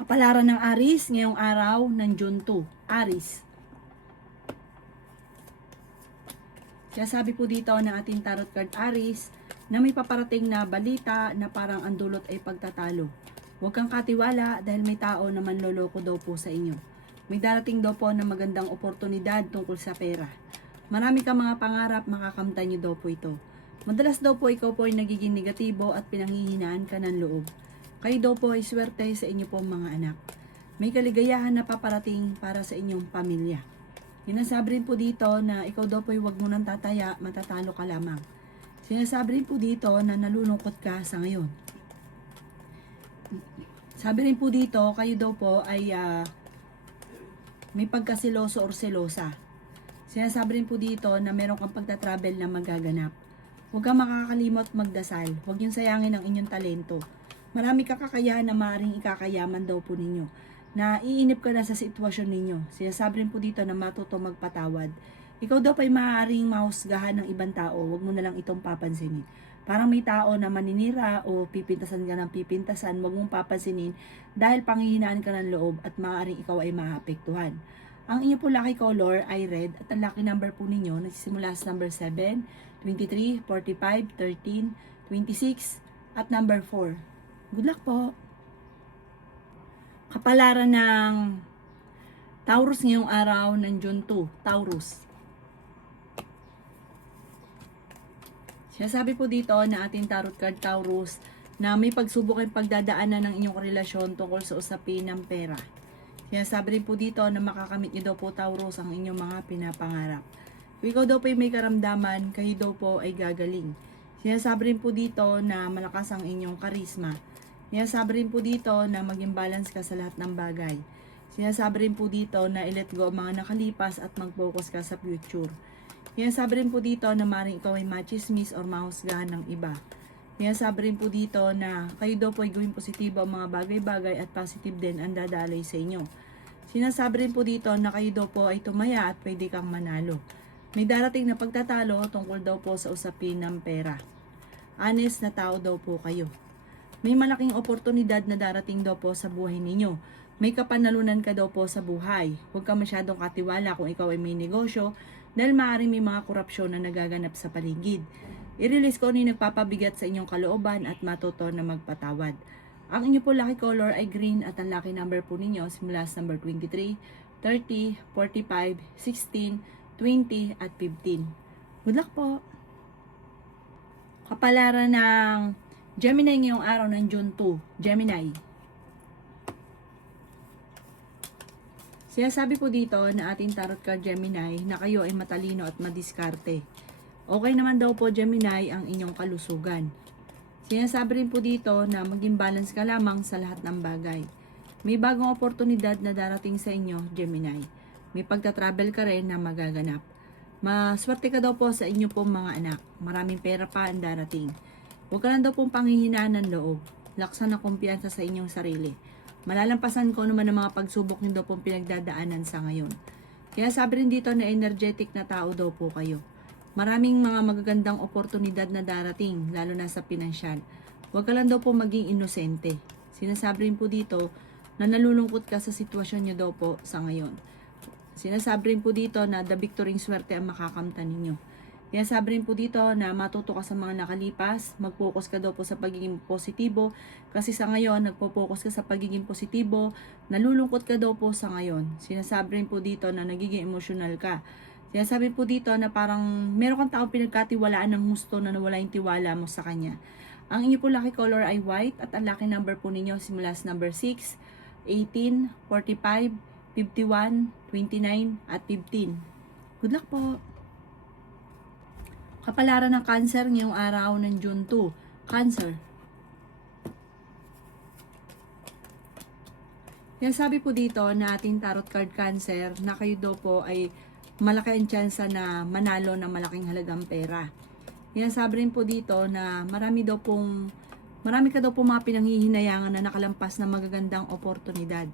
Kapalaran ng Aris ngayong araw ng June 2. Aris. Kaya sabi po dito ng ating tarot card Aris na may paparating na balita na parang ang dulot ay pagtatalo. Huwag kang katiwala dahil may tao na manloloko daw po sa inyo. May darating daw po na magandang oportunidad tungkol sa pera. Marami kang mga pangarap, makakamtan nyo daw po ito. Madalas daw po ikaw po ay nagiging negatibo at pinanghihinaan ka ng loob. Kayo daw po ay swerte sa inyo pong mga anak. May kaligayahan na paparating para sa inyong pamilya. Sinasabi rin po dito na ikaw daw po ay huwag mo nang tataya, matatalo ka lamang. Sinasabi rin po dito na nalulungkot ka sa ngayon. Sabi rin po dito, kayo daw po ay may pagkasiloso or selosa. Sinasabi rin po dito na meron kang pagta-travel na magaganap. Huwag kang makakalimot magdasal. Huwag yung sayangin ang inyong talento. Marami kakakayahan na maaaring ikakayaman daw po ninyo. Na iinip ka na sa sitwasyon ninyo. Sinasabi rin po dito na matuto magpatawad. Ikaw daw pa'y maaaring mahusgahan ng ibang tao. Huwag mo na lang itong papansinin. Parang may tao na maninira o pipintasan ka ng pipintasan, huwag mong papansinin dahil panghihinaan ka ng loob at maaaring ikaw ay maapektuhan. Ang inyo po lucky color ay red at ang lucky number po ninyo nagsisimula sa number 7, 23, 45, 13, 26 at number 4. Good luck po! Kapalaran ng Taurus ngayong araw ng June 2. Taurus. Sinasabi po dito na ating tarot card Taurus na may pagsubok ang pagdadaanan ng inyong relasyon tungkol sa usapin ng pera. Sinasabi rin po dito na makakamit niyo daw po Taurus ang inyong mga pinapangarap. Kung ikaw daw po ay may karamdaman, kayo daw po ay gagaling. Sinasabi rin po dito na malakas ang inyong karisma. Sinasabi rin po dito na maging balance ka sa lahat ng bagay. Sinasabi rin po dito na i-let go ang mga nakalipas at mag-focus ka sa future. Sinasabi rin po dito na maaaring ikaw ay machismis or mahusgahan ng iba. Sinasabi rin po dito na kayo daw po ay gawing positibo ang mga bagay-bagay at positive din ang dadaloy sa inyo. Sinasabi rin po dito na kayo daw po ay tumaya at pwede kang manalo. May darating na pagtatalo tungkol daw po sa usapin ng pera. Honest na tao daw po kayo. May malaking oportunidad na darating daw po sa buhay ninyo. May kapanalunan ka daw po sa buhay. Huwag ka masyadong katiwala kung ikaw ay may negosyo dahil maaaring may mga korupsyon na nagaganap sa paligid. I-release ko ano yung nagpapabigat sa inyong kalooban at matuto na magpatawad. Ang inyo po lucky color ay green at ang lucky number po ninyo simula sa number 23, 30, 45, 16, 20 at 15. Good luck po! Kapalaran ng Gemini ngayong araw ng June 2. Gemini. Sinasabi po dito na ating tarot card Gemini na kayo ay matalino at madiskarte. Okay naman daw po Gemini ang inyong kalusugan. Sinasabi rin po dito na maging balance ka lamang sa lahat ng bagay. May bagong oportunidad na darating sa inyo Gemini. May pagta-travel ka rin na magaganap. Maswerte ka daw po sa inyo pong mga anak. Maraming pera pa ang darating. Huwag ka lang daw pong panghihinaan ng loob. Laksan na kumpiyansa sa inyong sarili. Malalampasan ko naman ang mga pagsubok niyo daw pong pinagdadaanan sa ngayon. Kaya sabi rin dito na energetic na tao daw po kayo. Maraming mga magagandang oportunidad na darating, lalo na sa pinansyal. Huwag ka lang daw po maging inosente. Sinasabi rin po dito na nalulungkot ka sa sitwasyon niyo daw po sa ngayon. Sinasabi rin po dito na the victory swerte ang makakamtan ninyo. Kaya sabi rin po dito na matuto ka sa mga nakalipas, mag-focus ka daw po sa pagiging positibo, kasi sa ngayon, nagpo-focus ka sa pagiging positibo, nalulungkot ka daw po sa ngayon. Sinasabi rin po dito na nagiging emotional ka. Sinasabi po dito na parang meron kang tao pinagkatiwalaan ng gusto na nawala yung tiwala mo sa kanya. Ang inyo po lucky color ay white at ang lucky number po ninyo simula sa number 6, 18, 45, 51, 29 at 15. Good luck po! Kapalaran ng Cancer ngayong araw ng June 2. Cancer. Yan sabi po dito na ating tarot card Cancer na kayo daw po ay malaki ang tsansa na manalo ng malaking halagang pera. Yan sabi rin po dito na marami ka daw po mga pinanghihinayangan na nakalampas na magagandang oportunidad.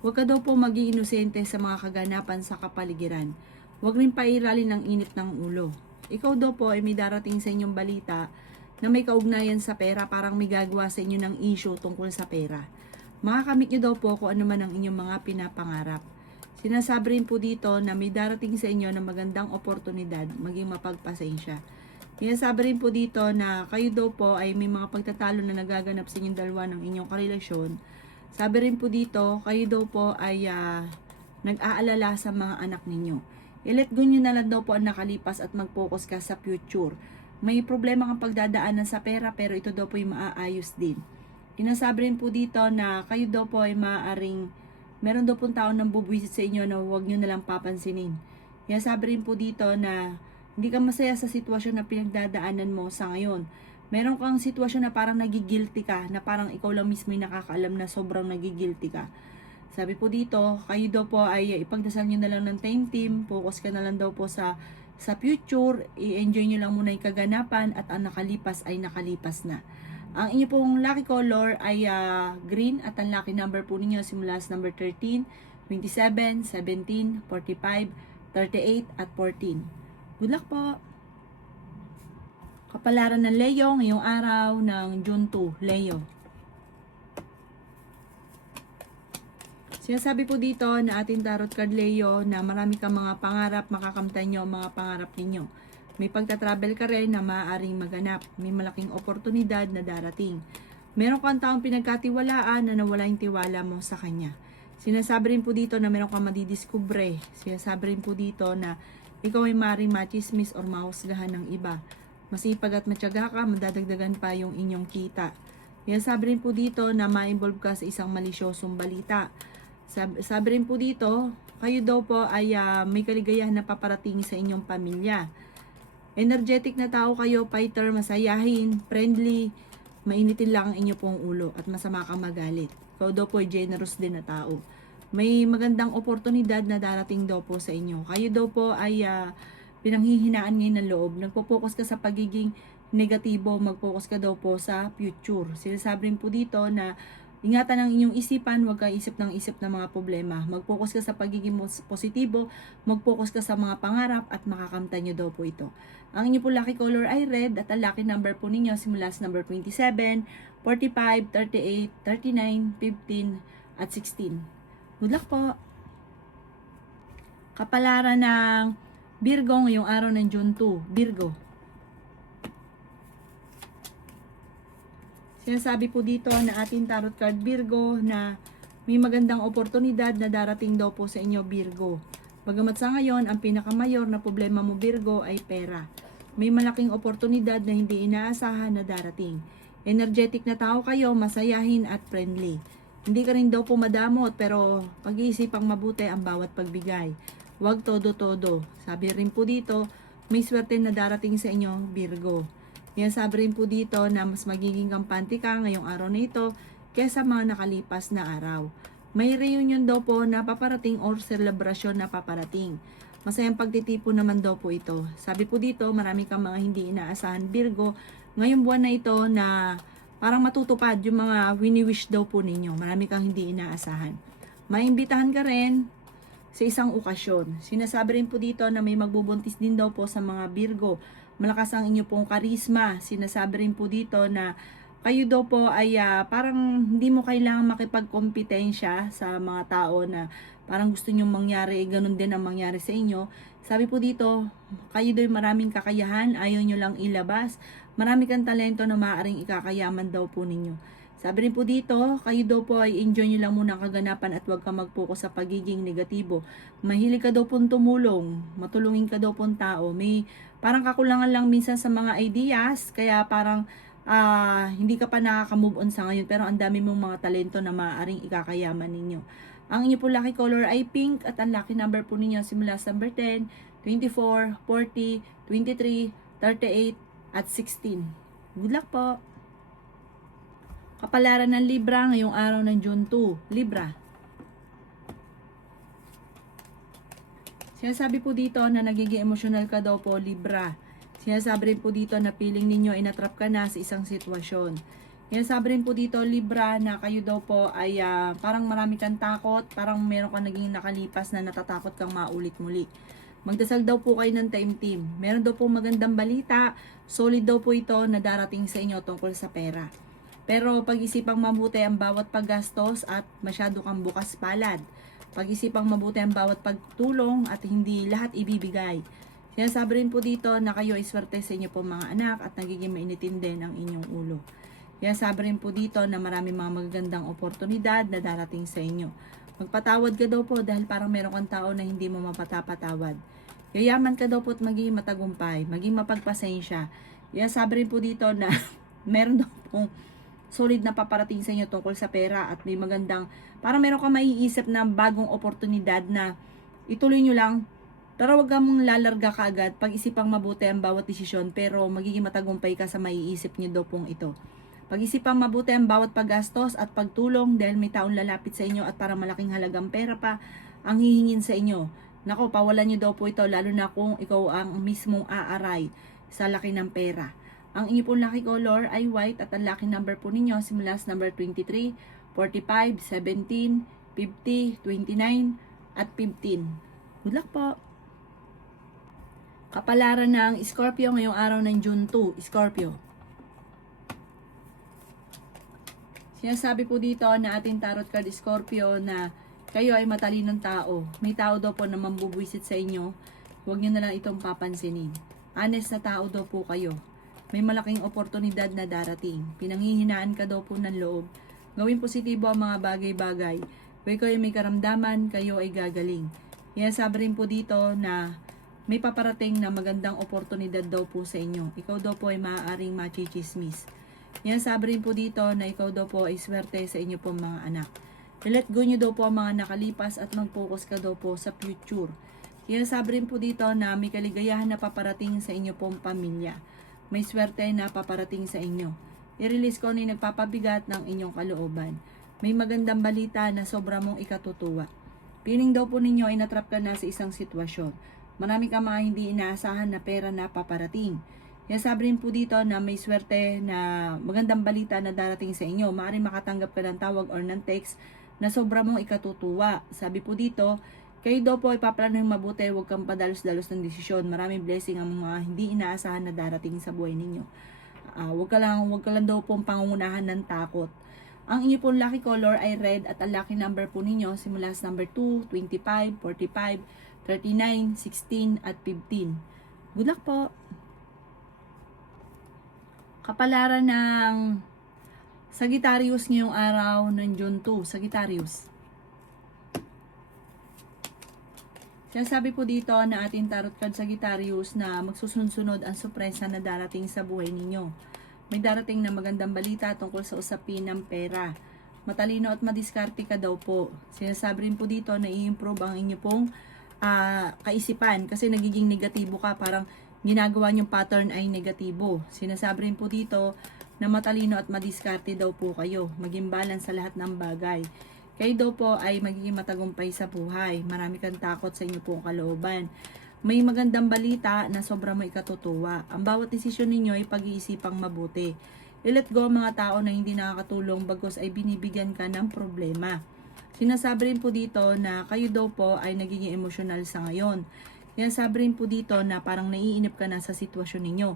Huwag ka daw po maging inosente sa mga kaganapan sa kapaligiran. Huwag rin pairalin ng init ng ulo. Ikaw daw po ay may darating sa inyong balita na may kaugnayan sa pera, parang may gagawa sa inyo ng issue tungkol sa pera. Makakamit nyo daw po kung ano man ang inyong mga pinapangarap. Sinasabi rin po dito na may darating sa inyo na magandang oportunidad, maging mapagpasensya. Sinasabi rin po dito na kayo daw po ay may mga pagtatalo na nagaganap sa inyong dalawa ng inyong karelasyon. Sabi rin po dito, kayo daw po ay nag-aalala sa mga anak ninyo. I-let go nyo na lang daw po ang nakalipas at mag-focus ka sa future. May problema kang pagdadaanan sa pera pero ito daw po yung maaayos din. Sinasabi rin po dito na kayo daw po ay maaaring meron daw pong tao nang bubwisit sa inyo na huwag nyo nalang papansinin. Sinasabi rin po dito na hindi ka masaya sa sitwasyon na pinagdadaanan mo sa ngayon. Meron kang sitwasyon na parang nagigilty ka, na parang ikaw lang mismo yung nakakaalam na sobrang nagigilty ka. Sabi po dito, kayo daw po ay ipagdasal nyo na lang ng time team, focus ka na lang daw po sa future, i-enjoy nyo lang muna yung kaganapan at ang nakalipas ay nakalipas na. Ang inyo pong lucky color ay green at ang lucky number po ninyo simula sa number 13, 27, 17, 45, 38 at 14. Good luck po! Kapalaran ng Leo ngayong araw ng June 2, Leo. Sinasabi po dito na ating tarot card Leo na marami kang mga pangarap, makakamtan nyo ang mga pangarap ninyo. May pagta-travel ka rin na maaaring maganap. May malaking oportunidad na darating. Meron kang taong pinagkatiwalaan na nawala yung tiwala mo sa kanya. Sinasabi rin po dito na meron kang madidiskubre. Sinasabi rin po dito na ikaw ay maaaring machismis or mahusgahan ng iba. Masipag at matyaga ka, madadagdagan pa yung inyong kita. Sinasabi rin po dito na ma-involve ka sa isang malisyosong balita. Sabi rin po dito, kayo daw po ay may kaligayahan na paparating sa inyong pamilya. Energetic na tao kayo, fighter, masayahin, friendly, mainitin lang ang inyo pong ulo at masama kang magalit. Ikaw daw po ay generous din na tao. May magandang oportunidad na darating daw po sa inyo. Kayo daw po ay pinanghihinaan ngayon ng loob. Nagpo-focus ka sa pagiging negatibo, mag-focus ka daw po sa future. Sinasabi rin po dito na ingatan ang inyong isipan, huwag ka isip ng mga problema. Mag-focus ka sa pagiging positibo, mag-focus ka sa mga pangarap at makakamtan nyo daw po ito. Ang inyo po lucky color ay red at ang lucky number po ninyo simula sa number 27, 45, 38, 39, 15 at 16. Good luck po! Kapalaran ng Virgo ngayong araw ng June 2, Virgo. Sinasabi po dito na ating tarot card Virgo na may magandang oportunidad na darating daw po sa inyo Virgo. Bagamat sa ngayon, ang pinakamayor na problema mo Virgo ay pera. May malaking oportunidad na hindi inaasahan na darating. Energetic na tao kayo, masayahin at friendly. Hindi ka rin daw po madamot pero pag-iisipang mabuti ang bawat pagbigay. Huwag todo-todo. Sabi rin po dito, may swerte na darating sa inyo Virgo. Sabi rin po dito na mas magiging kampante ka ngayong araw na ito kaysa mga nakalipas na araw. May reunion daw po na paparating or selebrasyon na paparating. Masayang pagtitipon naman daw po ito. Sabi po dito, marami kang mga hindi inaasahan Virgo ngayong buwan na ito na parang matutupad yung mga wini-wish daw po ninyo. Marami kang hindi inaasahan. Maimbitahan ka rin sa isang okasyon. Sinasabi rin po dito na may magbubuntis din daw po sa mga Virgo. Malakas ang inyo pong karisma. Sinasabi rin po dito na kayo daw po ay parang hindi mo kailangan makipagkompetensya sa mga tao na parang gusto nyong mangyari, ganun din ang mangyari sa inyo. Sabi po dito, kayo daw maraming kakayahan, ayaw nyo lang ilabas. Marami kang talento na maaaring ikakayaman daw po ninyo. Sabi rin po dito, kayo daw po ay enjoy nyo lang muna ang kaganapan at huwag ka mag-focus sa pagiging negatibo. Mahilig ka daw pong tumulong, matulungin ka daw pong tao. May parang kakulangan lang minsan sa mga ideas, kaya parang hindi ka pa nakaka-move on sa ngayon. Pero ang dami mong mga talento na maaaring ikakayaman ninyo. Ang inyo po lucky color ay pink at ang lucky number po ninyo simula sa number 10, 24, 40, 23, 38 at 16. Good luck po! Kapalaran ng Libra ngayong araw ng June 2, Libra. Sinasabi po dito na nagiging emosyonal ka daw po, Libra. Sinasabi rin po dito na feeling ninyo ay natrap ka na sa isang sitwasyon. Sinasabi rin po dito, Libra, na kayo daw po ay parang marami kang takot, parang meron kang naging nakalipas na natatakot kang maulit muli. Magdasal daw po kayo ng time team. Meron daw po magandang balita, solid daw po ito na darating sa inyo tungkol sa pera. Pero pag-isipang mabuti ang bawat paggastos at masyado kang bukas palad. Pag-isipang mabuti ang bawat pagtulong at hindi lahat ibibigay. Sinasabi rin po dito na kayo ay swerte sa inyo po mga anak at nagiging mainitin din ang inyong ulo. Sinasabi rin po dito na marami mga magagandang oportunidad na darating sa inyo. Magpatawad ka daw po dahil parang meron kang tao na hindi mo mapatapatawad. Yayaman ka daw po at maging matagumpay, maging mapagpasensya. Sinasabi rin po dito na meron daw pong solid na paparating sa inyo tungkol sa pera at may magandang, parang meron kang maiisip na bagong oportunidad na ituloy nyo lang. Pero wag mong lalarga ka agad, pag-isipang mabuti ang bawat desisyon pero magiging matagumpay ka sa maiisip nyo daw pong ito. Pag-isipang mabuti ang bawat paggastos at pagtulong dahil may taong lalapit sa inyo at parang malaking halagang pera pa ang hihingin sa inyo. Nako, pawalan nyo daw po ito lalo na kung ikaw ang mismong aaray sa laki ng pera. Ang inyo pong lucky color ay white at ang lucky number po ninyo simula sa number 23, 45, 17, 50, 29 at 15. Good luck po! Kapalaran ng Scorpio ngayong araw ng June 2, Scorpio. Sinasabi po dito na ating tarot card Scorpio na kayo ay matalinong tao. May tao daw po na mambubuisit sa inyo. Huwag nyo na lang itong papansinin. Honest na tao daw po kayo. May malaking oportunidad na darating. Pinanghihinaan ka daw po ng loob. Gawin positibo ang mga bagay-bagay. Kung kayo may karamdaman, kayo ay gagaling. Sinasabi rin po dito na may paparating na magandang oportunidad daw po sa inyo. Ikaw daw po ay maaaring machichismis. Sabi rin po dito na ikaw daw po ay swerte sa inyo pong mga anak. I-let go nyo daw po ang mga nakalipas at mag-focus ka daw po sa future. Sabi rin po dito na may kaligayahan na paparating sa inyo pong pamilya. May swerte na paparating sa inyo. I-release ko na nagpapabigat ng inyong kalooban. May magandang balita na sobra mong ikatutuwa. Piling daw po ninyo ay natrap ka na sa isang sitwasyon. Marami ka mga hindi inaasahan na pera na paparating. Sabi rin po dito na may swerte na magandang balita na darating sa inyo. Maaaring makatanggap ka ng tawag or ng text na sobra mong ikatutuwa. Sabi po dito, kayo daw po ay paplano yung mabuti, huwag kang padalos-dalos ng desisyon. Maraming blessing ang mga hindi inaasahan na darating sa buhay ninyo. Huwag ka lang daw pong pangungunahan ng takot. Ang inyo pong lucky color ay red at ang lucky number po ninyo simula sa number 2, 25, 45, 39, 16 at 15. Good luck po! Kapalaran ng Sagittarius ngayong araw ng June 2, Sagittarius. Sinasabi po dito na ating tarot card Sagittarius na magsusunod ang sorpresa na darating sa buhay ninyo. May darating na magandang balita tungkol sa usapin ng pera. Matalino at madiskarte ka daw po. Sinasabi rin po dito na i-improve ang inyo pong kaisipan kasi nagiging negatibo ka, parang ginagawa niyong pattern ay negatibo. Sinasabi rin po dito na matalino at madiskarte daw po kayo. Maging balance sa lahat ng bagay. Kayo daw po ay magiging matagumpay sa buhay. Marami kang takot sa inyo pong kalooban. May magandang balita na sobra mo ikatutuwa. Ang bawat desisyon ninyo ay pag-iisipang mabuti. I-let go mga tao na hindi nakakatulong bagos ay binibigyan ka ng problema. Sinasabi rin po dito na kayo daw po ay nagiging emosyonal sa ngayon. Sinasabi rin po dito na parang naiinip ka na sa sitwasyon ninyo.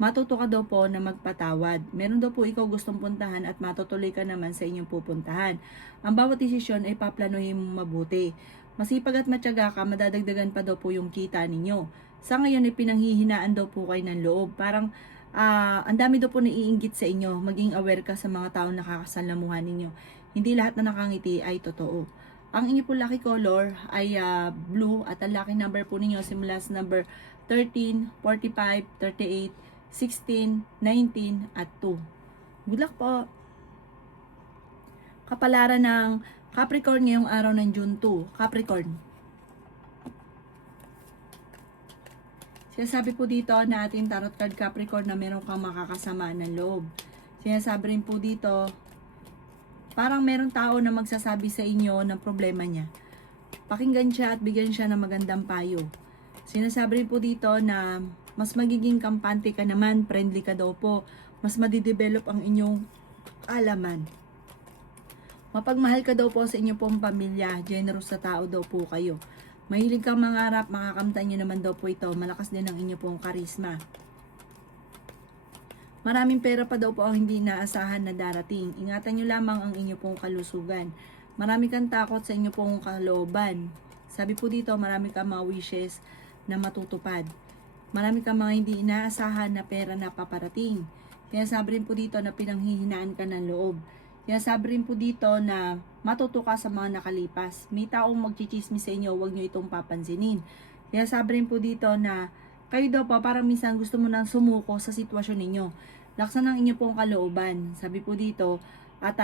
Matuto ka daw po na magpatawad. Meron daw po ikaw gustong puntahan at matutuloy ka naman sa inyong pupuntahan. Ang bawat desisyon ay paplanuhin mo mabuti. Masipag at matyaga ka, madadagdagan pa daw po yung kita ninyo. Sa ngayon ay pinanghihinaan daw po kayo ng loob. Parang ang dami daw po naiinggit sa inyo. Maging aware ka sa mga taong nakakasalamuhan ninyo. Hindi lahat na nakangiti ay totoo. Ang inyo po lucky color ay blue at ang lucky number po ninyo simula sa number 13, 45, 38, 16, 19 at 2. Good luck po! Kapalaran ng Capricorn ngayong araw ng June 2. Capricorn. Sinasabi po dito na ating tarot card Capricorn na meron kang makakasama ng loob. Sinasabi rin po dito, parang meron tao na magsasabi sa inyo ng problema niya. Pakinggan siya at bigyan siya ng magandang payo. Sinasabi rin po dito na mas magiging kampante ka naman, friendly ka daw po. Mas madidevelop ang inyong alaman. Mapagmahal ka daw po sa inyong pong pamilya. Generous sa tao daw po kayo. Mahilig kang mangarap, makakamtan nyo naman daw po ito. Malakas din ang inyong pong karisma. Maraming pera pa daw po ang hindi inaasahan na darating. Ingatan nyo lamang ang inyo pong kalusugan. Marami kang takot sa inyo pong kalooban. Sabi po dito, marami kang mga wishes na matutupad. Marami kang mga hindi inaasahan na pera na paparating. Kaya sabi rin po dito na pinanghihinaan ka ng loob. Kaya sabi rin po dito na matuto ka sa mga nakalipas. May taong magchichismis sa inyo, huwag nyo itong papansinin. Kaya sabi rin po dito na kayo daw po, parang minsan gusto mo nang sumuko sa sitwasyon ninyo. Laksan ang inyo pong kalooban. Sabi po dito, at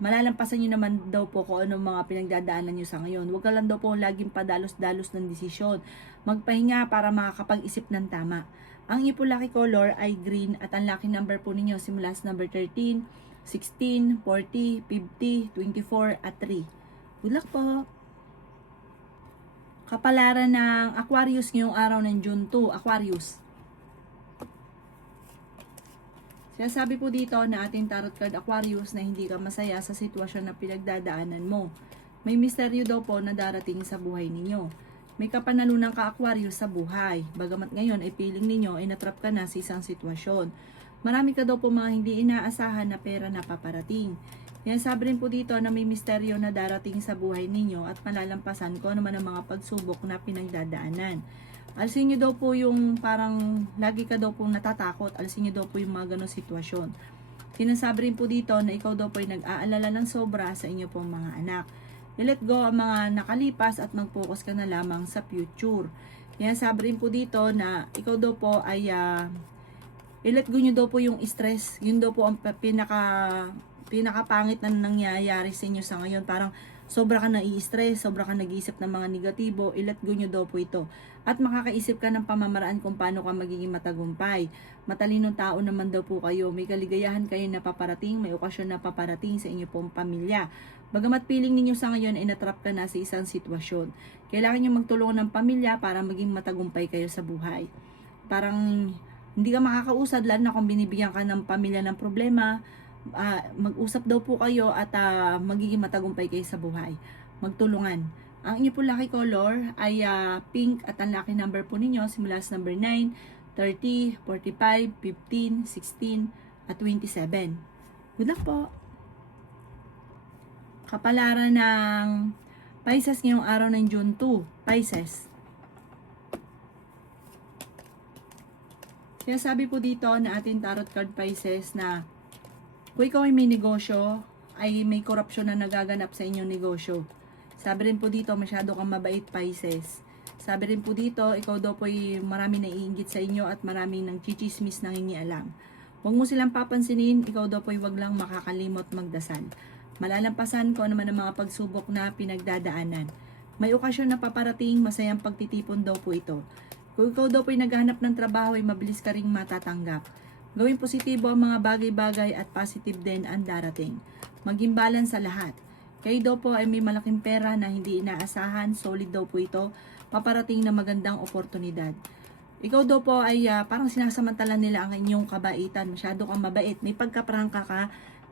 malalampasan nyo naman daw po kung anong mga pinagdadaanan nyo sa ngayon. Huwag ka lang daw po laging padalos-dalos ng desisyon. Magpahinga para makakapag-isip ng tama. Ang inyo po lucky color ay green at ang lucky number po ninyo simula sa number 13, 16, 40, 50, 24 at 3. Good luck po! Kapalaran ng Aquarius ngayong araw ng June 2, Aquarius. Sinasabi po dito na ating tarot card Aquarius na hindi ka masaya sa sitwasyon na pinagdadaanan mo. May misteryo daw po na darating sa buhay ninyo. May kapanalunan ka Aquarius sa buhay. Bagamat ngayon ay feeling ninyo ay natrap ka na sa isang sitwasyon. Marami ka daw po mga hindi inaasahan na pera na paparating. Yan sabi rin po dito na may misteryo na darating sa buhay ninyo at malalampasan ko naman ang mga pagsubok na pinagdadaanan. Alisin nyo daw po yung parang lagi ka daw po natatakot. Alisin nyo daw po yung mga ganong sitwasyon. Sinasabi rin po dito na ikaw daw po ay nag-aalala ng sobra sa inyo pong mga anak. I-let go ang mga nakalipas at mag-focus ka na lamang sa future. Yan sabi rin po dito na ikaw daw po ay i-let go nyo daw po yung stress. Yun daw po ang pinakapangit na nangyayari sa inyo sa ngayon. Parang sobra ka nai-stress, sobra ka nag-iisip ng mga negatibo, i-let go nyo daw po ito. At makakaisip ka ng pamamaraan kung paano ka magiging matagumpay. Matalinong tao naman daw po kayo. May kaligayahan kayo na paparating, may okasyon na paparating sa inyo pong pamilya. Bagamat piling ninyo sa ngayon ay natrap ka na sa isang sitwasyon. Kailangan nyo magtulungan ng pamilya para maging matagumpay kayo sa buhay. Parang hindi ka makakausad lalo na kung binibigyan ka ng pamilya ng problema. Mag-usap daw po kayo at magiging matagumpay kayo sa buhay. Magtulungan. Ang inyo po lucky color ay pink at ang lucky number po ninyo simula sa number 9, 30, 45, 15, 16 at 27. Good luck po! Kapalaran ng Pisces ngayong araw ng June 2. Pisces. Kaya sabi po dito na ating tarot card Pisces na kung ikaw ay may negosyo, ay may korupsyon na nagaganap sa inyong negosyo. Sabi rin po dito, masyado kang mabait Pisces. Sabi rin po dito, ikaw daw po ay marami naiinggit sa inyo at marami nang chichismis nangingialam. Huwag mo silang papansinin, ikaw daw po ay wag lang makakalimot magdasal. Malalampasan ko naman ang mga pagsubok na pinagdadaanan. May okasyon na paparating, masayang pagtitipon daw po ito. Kung ikaw daw po ay naghahanap ng trabaho, ay mabilis ka ring matatanggap. Gawing positibo ang mga bagay-bagay at positive din ang darating. Maging balance sa lahat. Kayo daw po ay may malaking pera na hindi inaasahan, solid daw po ito, paparating na magandang oportunidad. Ikaw daw po ay parang sinasamantala nila ang inyong kabaitan, masyado kang mabait, may pagkaprangka ka,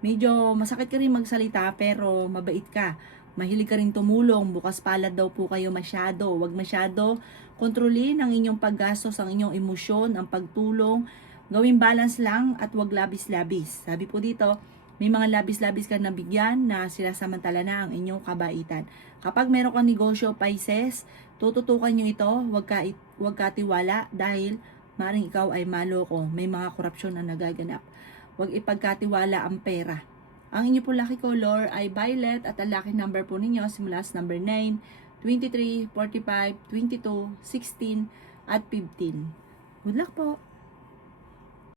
medyo masakit ka rin magsalita pero mabait ka. Mahilig ka rin tumulong, bukas palad daw po kayo masyado, wag masyado kontrolin ang inyong paggastos, ang inyong emosyon, ang pagtulong, gawing balance lang at wag labis-labis. Sabi po dito, may mga labis-labis ka nabigyan na sinasamantala na ang inyong kabaitan. Kapag meron kang negosyo, Pisces, tututukan nyo ito, wag ka tiwala dahil maring ikaw ay maloko. May mga korupsyon na nagaganap. Huwag ipagkatiwala ang pera. Ang inyo po lucky color ay violet at ang lucky number po ninyo simula sa number 9, 23, 45, 22, 16 at 15. Good luck po!